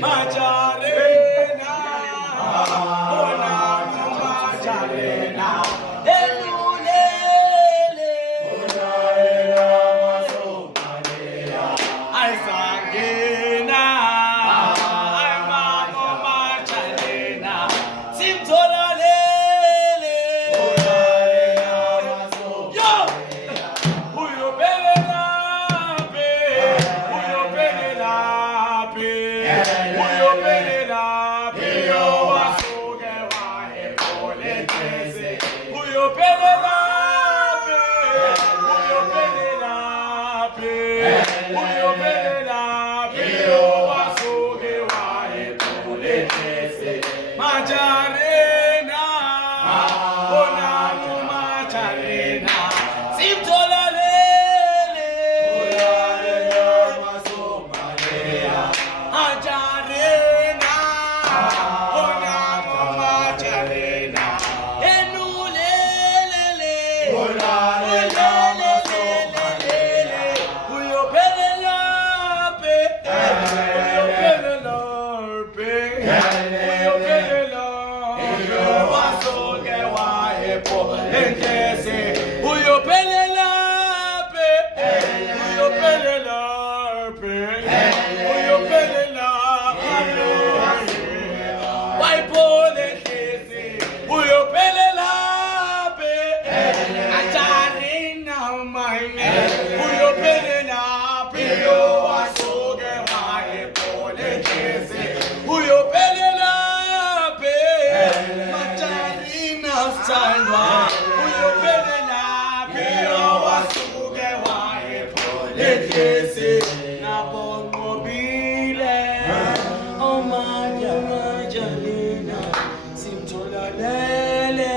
Macarena, ona Macarena, elulele, aisangena, aimamo Macarena, simtolalele, yo, uyobela pe, uyobela pe, uyobela pe, yo wasuke wae polekeze, uyobela pe, uyobela pe, uyobela pe, yo wasuke wae polekeze, Macarena, ona mu Macarena, simtolalele, Macarena, ona mu Macarena, enulelele, ulelelelele, uyophelela pe, uyophelela pe, uyophelela, wasuke wayepo lentese, uyophelela pe, uyophelela pe, uyophelela wayepo lentese, uyophelela pe, Macarena mine, uyophelela pe, wasuke wayepo lentese, uyophelela pe, Macarena sandwa, uyophelela pe, wasuke wayepo lentese, nabonqobile, omanya Macarena, simtholalele,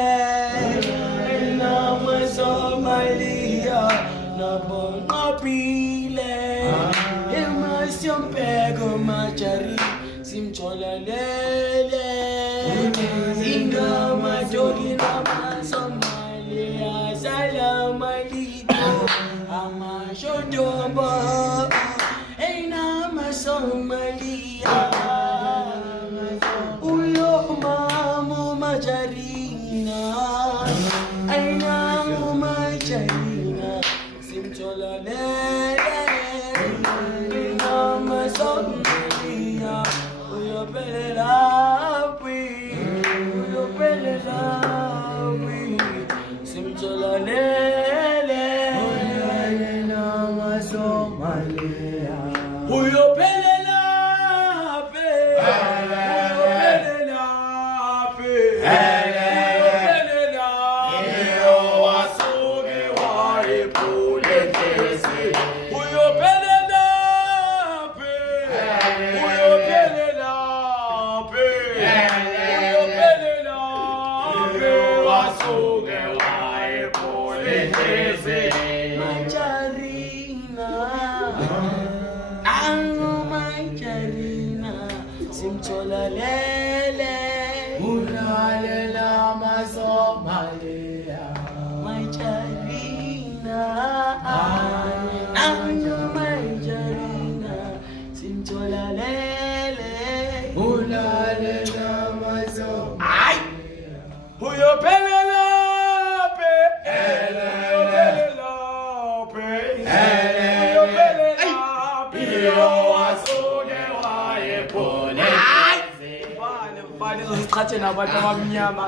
enamwe Somalia, nabonqobile, emasyompeko Macarena, simtholalele, ingamadoki namasomalia, salamalito, amashodombo, enamasomalia, uyomamu Macarena, ayinamu Macarena, simtholalele, ingamasomalia, uyophelela pe, uyophelela pe, simtholalele, ayinamasomalia, uyophelela pe, uyophelela pe, uyophelela pe, wasuke wayephulekese, uyophelela pe, uyophelela pe, uyophelela pe, wasuke wayephulekese, Macarena, angu Macarena, simtholalele, ulalela masomalia, Macarena, angu Macarena, simtholalele, ulalela masomalia, uyophelela pe, uyophelela pe, uyophelela pe, wasuke wayephulekese. Vale, izozichathe nabantu abamnyama.